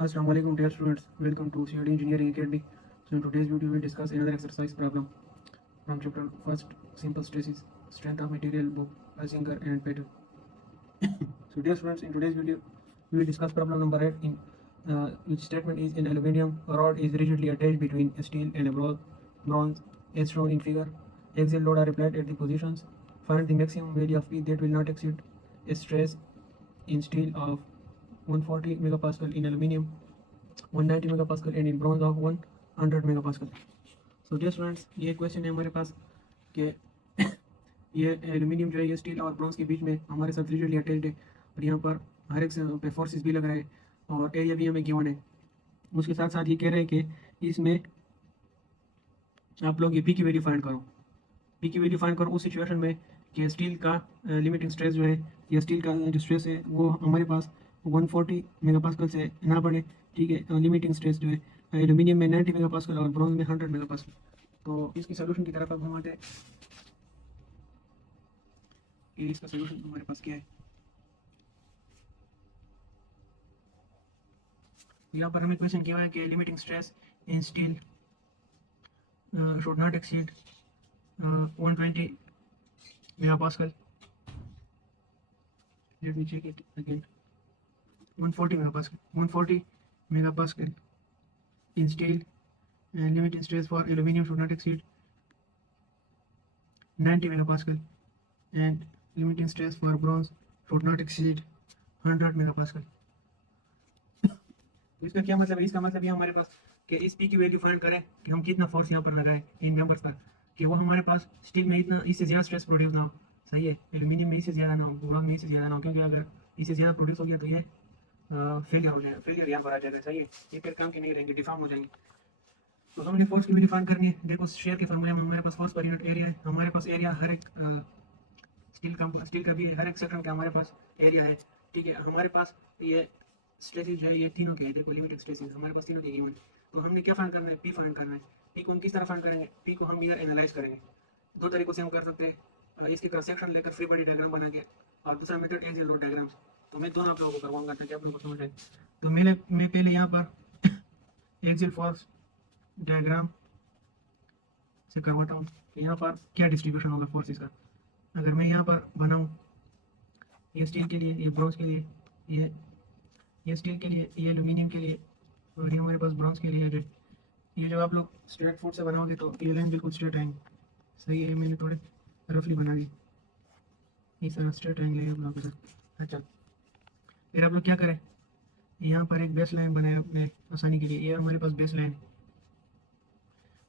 Assalamualaikum dear students, welcome to CID Engineering Academy. So in today's video we will discuss another exercise problem from chapter first simple stresses, strength of material book Isinger and Patel. So dear students, in today's video we will discuss problem number 8 in which statement is in aluminium a rod is rigidly attached between a steel and a bronze as shown in figure. Axial load are applied at the positions. Find the maximum value of P that will not exceed a stress in steel of 140 megapascal, in aluminium 190 megapascal and in bronze of 100 megapascal. So dear students, ये question है हमारे पास कि ये aluminium जो है ये steel और bronze के बीच में हमारे साथ रिजिडली अटैच्ड है और यहाँ पर हर एक पे फोर्सेस भी लग रहा है और एरिया भी हमें गिवन है। उसके साथ साथ ये कह रहे हैं कि इसमें आप लोग ये पी की वैल्यू फाइंड करो। पी की वैल्यू फाइंड करो उस सिचुएशन में कि स्टील का लिमिटिंग स्ट्रेस जो है या स्टील का जो स्ट्रेस है वो हमारे पास 140 मेगापास्कल से ना बढ़े, ठीक है। लिमिटिंग स्ट्रेस जो है एल्यूमिनियम में 90 मेगापास्कल और ब्रॉन्ज में 100 मेगापास्कल। तो इसकी सोल्यूशन की तरफ अब हम आते हैं कि इसका सोल्यूशन हमारे पास क्या है। यहाँ पर हमें क्वेश्चन किया है कि limiting stress in steel should not exceed 120 megapascal. Let me check it again. 140 megapascal. 140 megapascal in steel, and limiting stress for aluminium should not exceed 90 megapascal, and limiting stress for bronze should not exceed 100 megapascal. इसका क्या मतलब है? इसका मतलब ये हमारे पास कि इस पी की वैल्यू फाइंड करें कि हम कितना फोर्स यहाँ पर लगाएं इन नंबर्स पर कि वो हमारे पास स्टील में इतना इससे ज़्यादा स्ट्रेस प्रोड्यूस ना हो, सही है, एल्यूमिनियम में इससे ज़्यादा ना हो, ब्रॉन्ज में इससे ज़्यादा ना हो, क्योंकि अगर इससे ज़्यादा प्रोड्यूस हो गया तो ये फेलियर हो जाएगा, फेलियर यहाँ पर आ जाएगा, सही है, ये फिर काम के नहीं रहेंगे, डिफॉर्म हो जाएंगे। तो हमने फोर्स की वैल्यू फाइंड करनी है। देखो शेयर के फॉर्मूले में हमारे पास फोर्स पर यूनिट एरिया है, हमारे पास एरिया हर एक स्टील का भी हर एक सेक्शन का हमारे पास एरिया है, ठीक है। हमारे पास ये स्ट्रेसेस जो है ये तीनों के हैं, देखो लिमिटेड स्ट्रेसेस हमारे पास तीनों के गिवन। तो हमने क्या फाइंड करना है? पी फाइंड करना है। पी को हम किस तरह फाइंड करेंगे? पी को हम इधर एनालाइज करेंगे। दो तरीकों से हम कर सकते हैं, इसकी क्रॉस सेक्शन लेकर फ्री बॉडी डायग्राम बना के, और दूसरा मेथड एक्सियल लोड डायग्राम्स। तो मैं दोनों आप लोगों को करवाऊंगा ताकि आप लोगों को समझ आए। तो मैं पहले यहाँ पर एक्सियल फोर्स डायग्राम से करवाता हूँ कि यहाँ पर क्या डिस्ट्रीब्यूशन होगा फोर्सेस का। अगर मैं यहाँ पर बनाऊँ, ये स्टील के लिए, ये ब्रॉन्ज के लिए, ये स्टील के लिए, ये एल्यूमिनियम के लिए, और ये हमारे पास ब्रॉन्ज के लिए है। ये जब आप लोग स्ट्रेट फुट से बनाओगे तो ये लाइन बिल्कुल स्ट्रेट आएंगे, सही है। मैंने थोड़े रफली बना दी, इस तरह स्ट्रेट आएंगे आप लोगों के साथ। अच्छा, फिर आप लोग क्या करें, यहाँ पर एक बेस लाइन बनाया अपने आसानी के लिए। ये हमारे पास बेस लाइन,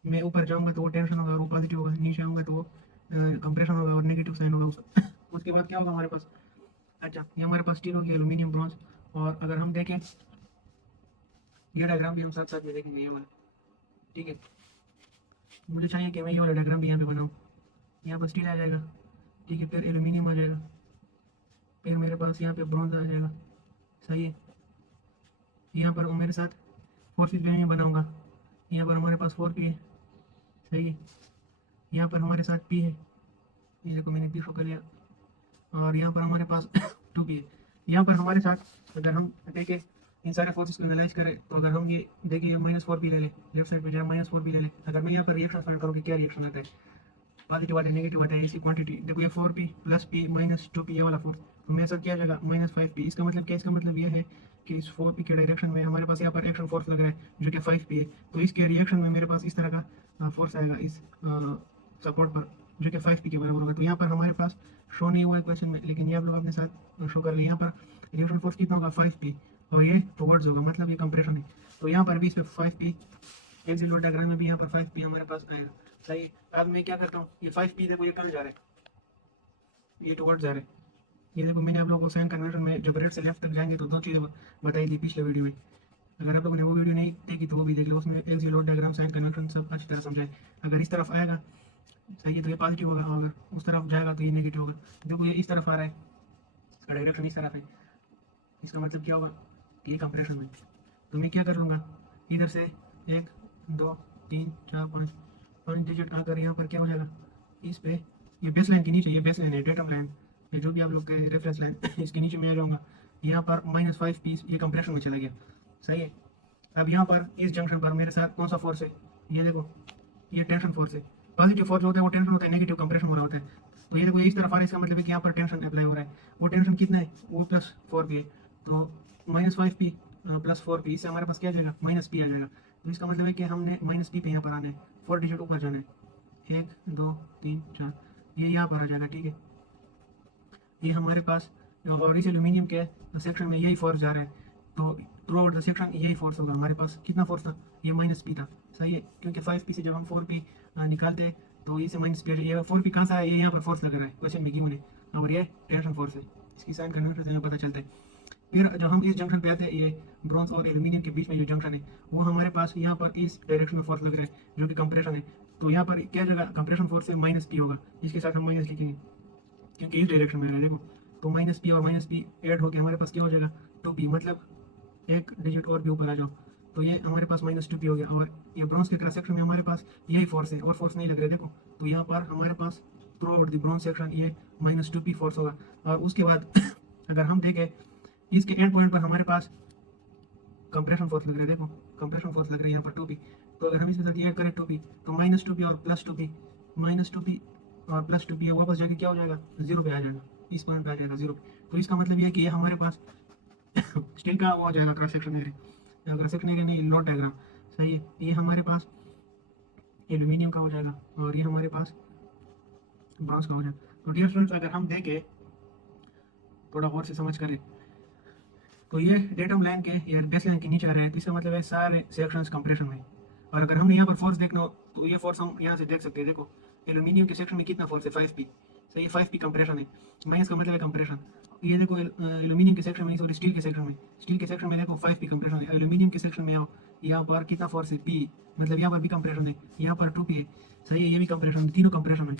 मैं ऊपर जाऊँगा तो वो टेंशन होगा और वो पॉजिटिव होगा, नीचे आऊँगा तो वो कंप्रेशन होगा और नेगेटिव साइन होगा उसके बाद क्या होगा हमारे पास? अच्छा, ये हमारे पास स्टील होगी, एल्यूमिनियम, ब्रॉन्ज। और अगर हम देखें ये डायग्राम भी हम साथ साथ में देखेंगे, ये वाला, ठीक है। मुझे चाहिए कि मैं ये वाला डायग्राम भी यहाँ पे बनाऊँ। यहाँ पर स्टील आ जाएगा, ठीक है, फिर एल्यूमिनियम आ जाएगा, फिर मेरे पास यहाँ पे ब्रॉन्ज आ जाएगा, सही है। यहाँ पर मेरे साथ फोर्सेस भी मैं बनाऊँगा, यहाँ पर हमारे पास 4P है, सही है। यहाँ पर हमारे साथ P है, ये देखो मैंने P शो कर लिया, और यहाँ पर हमारे पास 2P है। यहाँ पर हमारे साथ अगर हम देखें इन सारे फोर्सेस को एनालाइज करें तो अगर हम ये देखिए -4P ले लें, लेफ्ट साइड पे जाए -4P ले लें। अगर मैं यहाँ पर रिएक्शन फाइंड करूँ कि क्या रिएक्शन आता है, पॉजिटिव आता है, नेगेटिव आता है, इसी क्वांटिटी देखो, ये 4P + P - 2P ये वाला फोर्स, तो मेरे साथ क्या जाएगा -5P। इसका मतलब क्या? इसका मतलब ये है कि इस 4P के डायरेक्शन में हमारे पास यहाँ पर एक्शन फोर्स लग रहा है जो कि 5P है, तो इसके रिएक्शन में मेरे पास इस तरह का फोर्स आएगा इस सपोर्ट पर जो कि 5P के बराबर होगा। तो यहाँ पर हमारे पास शो नहीं हुआ है क्वेश्चन में, लेकिन ये आप लोग अपने साथ शो कर लें। यहाँ पर रिएक्शन फोर्स कितना होगा? 5P, और ये टुवर्ड्स होगा, मतलब ये कंप्रेशन है। तो यहाँ पर भी इस पर 5P, एक्सियल लोड डायग्राम में भी यहाँ पर 5P हमारे पास आएगा, सही। अब मैं क्या करता हूँ, ये 5P देखो ये कहाँ जा रहा है, ये टुवर्ड्स जा रहा है। ये देखो मैंने आप लोगों को साइन कन्वर्जन में जब राइट से लेफ्ट तक जाएंगे तो दो चीज़ें बताई थी पिछले वीडियो में। अगर आप लोगों ने वो वीडियो नहीं देखी तो वो भी देख लो, उसमें axial load diagram, sign convention सब अच्छी तरह समझाए। अगर इस तरफ आएगा, सही है, तो ये पॉजिटिव होगा, और अगर उस तरफ जाएगा तो ये नेगेटिव होगा। देखो ये इस तरफ आ रहा है, इसका डायरेक्शन इस तरफ है, इसका मतलब क्या होगा कि ये कंप्रेशन में। तो मैं क्या कर लूँगा, इधर से 1 2 3 4 5 डिजिट आकर यहाँ पर क्या हो जाएगा, इस पे ये बेस लाइन के नीचे, ये बेस लाइन है, डेटम लाइन, ये जो भी आप लोग कहें रेफरेंस लाइन इसके नीचे मैं आ जाऊँगा। यहाँ पर -5P ये कंप्रेशन में चला गया, सही है। अब यहाँ पर इस जंक्शन पर मेरे साथ कौन सा फोर्स है, ये देखो, ये टेंशन फोर्स है। पॉजिटिव फोर्स होता है वो टेंशन होता है, नेगेटिव कंप्रेशन हो रहा होता है। तो ये देखो इस तरफ आ रहा है, इसका मतलब है कि यहाँ पर टेंशन अप्लाई हो रहा है। वो टेंशन कितना है, वो प्लस 4 पी है। तो -5 पी प्लस 4 पी, इससे हमारे पास क्या आ जाएगा, -p आ जाएगा। तो इसका मतलब है कि हमने -p पे यहाँ पर आना है, 4 डिजिट ऊपर जाना है, 1 2 3 4, ये यहाँ पर आ जाएगा। ठीक है, ये हमारे पास, और इस एल्यूमिनियम के सेक्शन में यही फोर्स जा रहा है। तो थ्रू आउट द सेक्शन यही फोर्स होगा। हमारे पास कितना फोर्स था, ये -p था। सही है, क्योंकि 5p से जब हम 4p निकालते हैं तो ये से -p, ये 4p कहाँ से आया, ये यहाँ पर फोर्स लग रहा है, क्वेश्चन में गिवन है, और ये टेंशन फोर्स है। इसकी साइन कन्वर्टर से हमें पता चलता है। फिर जब हम इस जंक्शन पे आते हैं, ये ब्रॉन्ज और एल्यूमिनियम के बीच में जो जंक्शन है, वो हमारे पास यहाँ पर इस डायरेक्शन में फोर्स लग रहा है, जो कि कंप्रेशन है। तो यहाँ पर क्या जगह कंप्रेशन फोर्स है, -p होगा। इसके साथ हम माइनस लिखेंगे क्योंकि इस डायरेक्शन में है, देखो। तो -p और -p ऐड होकर हमारे पास क्या हो जाएगा, 2p, मतलब एक डिजिट और भी ऊपर आ जाओ, तो ये हमारे पास -2p हो गया। और ये ब्रॉन्ज के क्रॉस सेक्शन में हमारे पास यही फोर्स है, और फोर्स नहीं लग रहा है, देखो। तो यहाँ पर हमारे pass through out the bronze section ये -2p फोर्स होगा। और उसके बाद अगर हम देखें इसके एंड पॉइंट पर हमारे पास कंप्रेशन फोर्स लग रहा है, देखो कंप्रेशन फोर्स लग रहा है यहाँ पर 2p। तो अगर हम इसके साथ ऐड करें 2p, तो -2p और +2p, -2p और +2p, ये वापस जाके क्या हो जाएगा, 0 पे आ जाएगा, इस पॉइंट पे आ जाएगा 0 पे। तो इसका मतलब ये है कि ये हमारे पास स्टील का वो हो जाएगा cross section area, cross section area नहीं, लोड डायग्राम। सही है, ये हमारे पास एल्यूमिनियम का हो जाएगा, और ये हमारे पास ब्रॉन्ज का हो जाएगा। तो डियर स्टूडेंट्स, अगर हम देखें, थोड़ा और से समझ करें, तो ये डेटम लाइन के या बेस लाइन के नीचे आ रहे हैं, तो इसका मतलब है सारे सेक्शंस कंप्रेशन में। और अगर हमने यहाँ पर फोर्स देखना हो, तो ये फोर्स हम यहाँ से देख सकते हैं, देखो एल्यूमिनियम के सेक्शन में कितना फोर्स है, 5p। सही, 5p कंप्रेशन है, माइनस का मतलब है कंप्रेशन। ये देखो एल्यूमिनियम के सेक्शन में, सॉरी स्टील के सेक्शन में, स्टील के सेक्शन में देखो 5p कंप्रेशन है। एल्यूमिनियम के सेक्शन में आओ, यहाँ पर कितना फोर्स है, p, मतलब यहाँ पर भी कंप्रेशन है, यहाँ पर 2p है। सही है, ये भी कंप्रेशन है, तीनों कंप्रेशन है।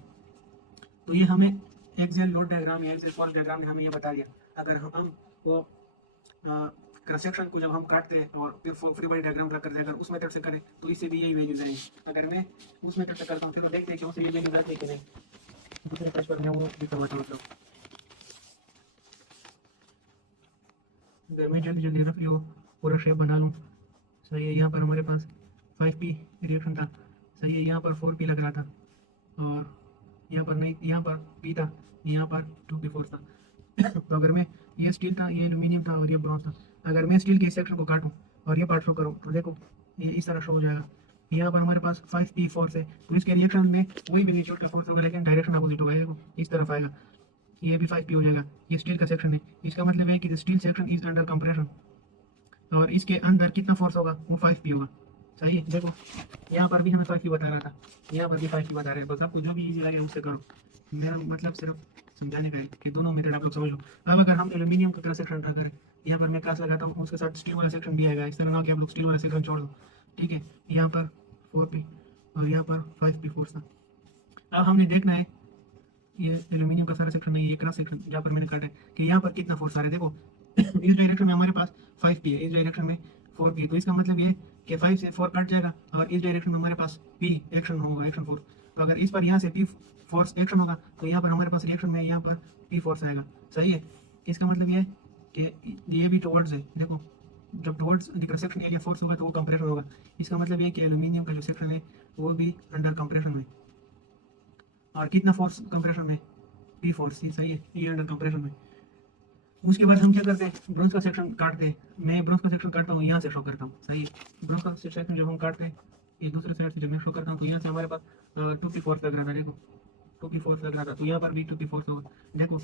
तो ये हमें एक्सियल लोड डायग्राम या एक्सियल फोर्स डायग्राम ने हमें ये बता दिया। अगर हम वो क्रॉस सेक्शन को जब हम काटते हैं और फिर फ्री बॉडी डायग्राम ड्रा करते हैं, अगर उस मेथड से करें तो इससे भी यही वैल्यूज आएंगी। अगर मैं उस मेथड से करता हूँ, फिर देखते हैं कि उससे ये वैल्यूज आती है कि नहीं। दूसरे पेज पर मैं वो भी करवाता हूँ। अगर मैं जल्दी जल्दी रख लो, पूरा शेप बना लूँ। सही है, यहाँ पर हमारे पास 5p रिएक्शन था। सही है, यहाँ पर 4p लग रहा था, और यहाँ पर नहीं, यहाँ पर p था, यहाँ पर 2p फोर्स था। तो अगर मैं, ये स्टील था, ये एल्यूमिनियम था, और ये ब्रॉन्ज था, अगर मैं स्टील के इस सेक्शन को काटूं और ये पार्ट शो करूं, तो देखो ये इस तरह शो हो जाएगा। यहाँ पर हमारे पास 5p फोर्स है, तो इसके रिएक्शन में वही मैग्नीट्यूड का फोर्स होगा, लेकिन डायरेक्शन अपोजिट होगा। देखो इस तरफ आएगा, ये भी 5p हो जाएगा। ये स्टील का सेक्शन है, इसका मतलब है कि steel section is under compression, और इसके अंदर कितना फोर्स होगा, वो 5p होगा। सही है, देखो यहाँ पर भी हमें 5p बता रहा था, यहाँ पर भी 5p बता रहे हैं। बस आपको जो भी इजी लगे उससे करो, मेरा मतलब सिर्फ समझाने का है कि दोनों मेथड आप लोग समझ लो। अब अगर हम एल्यूमिनियम का क्रॉस सेक्शन ड्रा करें, यहाँ पर मैं क्लास लगाता हूँ, उसके साथ स्टील वाला सेक्शन भी आएगा। इस तरह ना कि आप लोग स्टील वाला सेक्शन छोड़ दो, ठीक है। यहाँ पर 4p और यहाँ पर 5p फोर्स था। अब हमने देखना है ये एल्यूमिनियम का सारा सेक्शन नहीं, ये क्रॉस सेक्शन जहाँ पर मैंने काटा है, कि यहाँ पर कितना फोर्स आ रहा है। देखो इस डायरेक्शन में हमारे पास 5p है, इस डायरेक्शन में 4p है। तो इसका मतलब ये कि 5 से 4 कट जाएगा, और इस डायरेक्शन में हमारे पास p एक्शन होगा, एक्शन फोर्स। तो अगर इस पर यहाँ से p फोर्स एक्शन होगा, तो यहाँ पर हमारे पास रिएक्शन में यहाँ पर p फोर्स आएगा। सही है, इसका मतलब ये है कि ये भी टुवर्ड्स है। देखो जब towards the cross section area force होगा तो वो कंप्रेशन होगा। इसका मतलब ये है कि एल्यूमिनियम का जो सेक्शन है वो भी अंडर कंप्रेशन में। और कितना फोर्स कंप्रेशन में, p फोर्स, ये सही है, ये अंडर कंप्रेशन में। उसके बाद हम क्या करते हैं, ब्रोंज का सेक्शन काटते हैं। मैं ब्रोंज का सेक्शन काटता हूँ, यहाँ से शो करता हूँ। सही है, ब्रोंज का सेक्शन जब हम काटते हैं, ये दूसरे साइड से जब मैं शो करता हूँ, तो यहाँ से हमारे पास 2p फोर्स लग रहा था। देखो 2p फोर्स लग रहा था, तो यहाँ पर भी 2p फोर्स होगा। देखो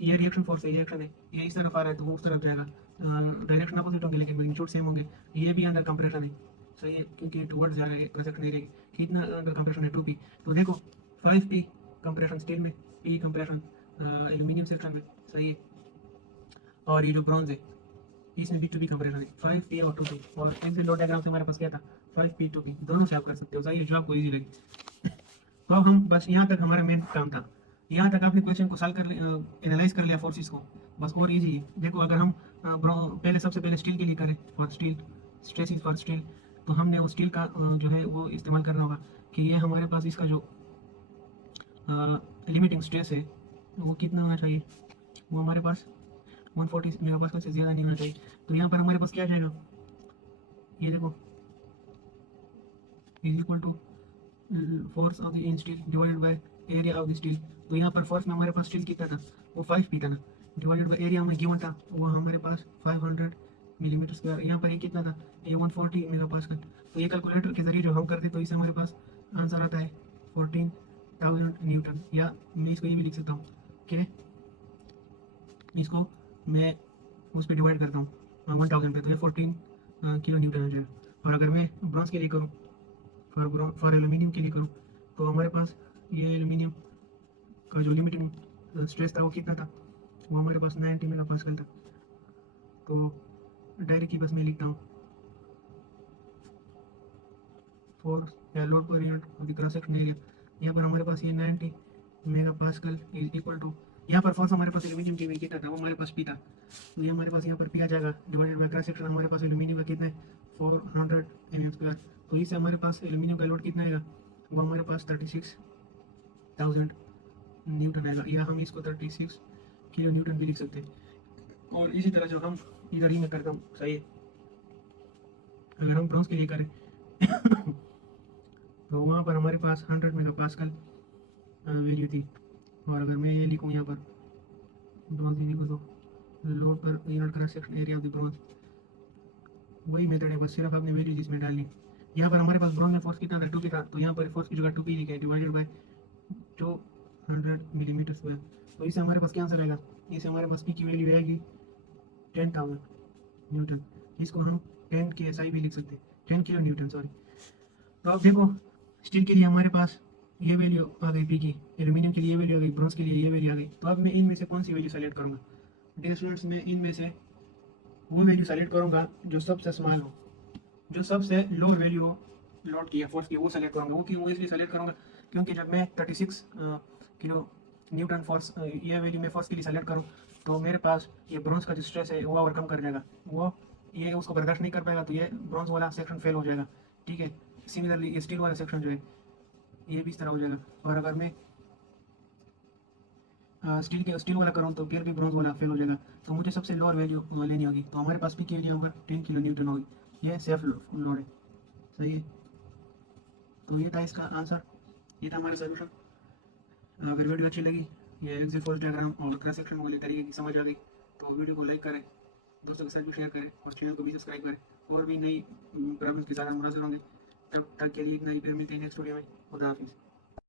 ये रिएक्शन फोर्स है, ये रिएक्शन है, ये इस तरफ आ रहा है तो वो उस तरफ जाएगा, डायरेक्शन अपोजिट होंगे लेकिन मैग्नीट्यूड सेम होंगे। ये भी अंडर कंप्रेशन है। सही है, क्योंकि टुवर्ड्स जा रहा है सेक्शन एरिया, कितना अंडर कंप्रेशन है, 2p। तो देखो 5p कंप्रेशन स्टील में, p कंप्रेशन एल्यूमिनियम सेक्शन में। सही है, और ये जो ब्रॉन्ज है इसमें भी 2p कंप्रेशन है, 5p और 2p। और एक्सियल लोड डायग्राम से हमारे पास क्या था, 5p 2p, दोनों से आप कर सकते हो। सही है, जो आपको इजी लगे। तो अब हम बस यहाँ तक हमारा मेन काम था, यहाँ तक आपने क्वेश्चन को सॉल्व कर एनालाइज कर लिया फोर्सेस को, बस और इजी है। देखो अगर हम पहले सबसे पहले स्टील के लिए करें, for steel, stresses for steel, तो हमने वो स्टील का जो है वो इस्तेमाल करना होगा कि ये हमारे पास इसका जो लिमिटिंग स्ट्रेस है वो कितना होना चाहिए, वो हमारे पास 140 मेगापास्कल से ज़्यादा नहीं होना चाहिए। तो यहाँ पर हमारे पास क्या आ जाएगा, ये देखो, is equal to force of the in steel divided by area of the steel. तो यहाँ पर फोर्स में हमारे पास स्टील कितना था, वो 5 पी था ना, डिवाइडेड बाय एरिया में गिवन था वो हमारे पास 500 मिलीमीटर स्क्वायर। यहाँ पर ये कितना था, ये 140 मेगा पास्कल। तो ये कैलकुलेटर के जरिए जो हम करते तो इससे हमारे पास आंसर आता है 14,000 न्यूटन। या मैं इसको ये भी लिख सकता हूँ कि इसको मैं उस पर डिवाइड करता हूँ 1000 पे, तो ये 14 किलो न्यूटन आ जाएगा। और अगर मैं ब्रॉन्ज के लिए करूँ, फॉर एल्यूमिनियम के लिए करूँ, तो हमारे पास ये एल्यूमिनियम का जो लिमिटिंग स्ट्रेस था वो कितना था, वो हमारे पास 90 मेगा पास्कल था। तो डायरेक्ट ही बस मैं लिखता हूँ फोर्स या लोड पर unit of the cross section area. यहाँ पर हमारे पास ये 90 mega pascal is equal to, यहाँ पर फोर्स हमारे पास एल्यूमिनियम के में कितना था, वो हमारे पास पी था। तो ये हमारे पास यहाँ पर पी आ जाएगा डिवाइडेड बाय क्रॉस सेक्शन हमारे पास एल्यूमिनियम का कितना है 400 mm स्क्वायर। तो इससे हमारे पास एल्यूमिनियम का लोड कितना आएगा, वो हमारे पास 36,000 न्यूटन आएगा, या हम इसको 36 किलो न्यूटन भी लिख सकते हैं। और इसी तरह जो हम इधर ही में करता हूँ, सही है। अगर हम ब्रॉन्ज के लिए करें तो वहाँ पर हमारे पास 100 मेगा पास्कल वैल्यू थी। और अगर मैं ये लिखूँ यहाँ पर ब्रॉन्ज लिखूँ तो लोड पर unit cross section area of the bronze, वही मेथड है, बस सिर्फ आपने वैल्यू जिसमें डालनी। यहाँ पर हमारे पास ब्रॉन्ज में फोर्स कितना था, 2 था, तो यहाँ पर फोर्स की जगह 2 लिखा है डिवाइडेड बाय 200 मिलीमीटर स्क्वायर। तो इससे हमारे पास क्या आंसर आएगा, इससे हमारे पास पी की वैल्यू आएगी 10,000 न्यूटन। इसको हम 10 के एस आई भी लिख सकते हैं, 10 किलो न्यूटन सॉरी। तो अब देखो, स्टील के लिए हमारे पास ये वैल्यू आ गई पी की, एल्यूमिनियम के लिए ये वैल्यू आ गई, ब्रॉन्ज के लिए ये वैल्यू आ गई। तो अब मैं इनमें से कौन सी वैल्यू सेलेक्ट करूँगा, डियर स्टूडेंट्स, मैं इनमें से वो वैल्यू सेलेक्ट करूँगा जो सबसे स्मॉल हो, जो सबसे लो वैल्यू हो लोड की या फोर्स की, वो सेलेक्ट करूँगा। वो क्यों, वो इसलिए सेलेक्ट करूँगा क्योंकि जब मैं 36 किलो न्यूटन फोर्स ये वैल्यू मैं फोर्स के लिए सेलेक्ट करूँ, तो मेरे पास ये ब्रॉन्ज का जो स्ट्रेस है वो ओवरकम कर जाएगा, वो ये उसको बर्दाश्त नहीं कर पाएगा, तो ये ब्रॉन्ज वाला सेक्शन फेल हो जाएगा। ठीक है, सिमिलरली ये स्टील वाला सेक्शन जो है ये भी इस तरह हो जाएगा। और अगर मैं स्टील वाला करूँ तो फिर भी ब्रॉन्ज वाला फेल हो जाएगा। तो मुझे सबसे लोअर वैल्यू लेनी होगी। तो हमारे पास भी के लिए यहाँ पर 10 किलो न्यूटन होगी, ये सेफ लोड है, सही है। तो ये था इसका आंसर, ये था हमारा सोल्यूशन। अगर वीडियो अच्छी लगी, ये एग्जिट फोर्स डायग्राम और क्रॉस सेक्शन वाले तरीके की समझ आ गई, तो वीडियो को लाइक करें, दोस्तों के साथ भी शेयर करें और चैनल को भी सब्सक्राइब करें। और भी नई प्रॉब्लम्स के साथ हम हाजिर होंगे, तब तक के लिए इतना ही, फिर मिलते हैं नेक्स्ट वीडियो में। खुदा हाफिज़।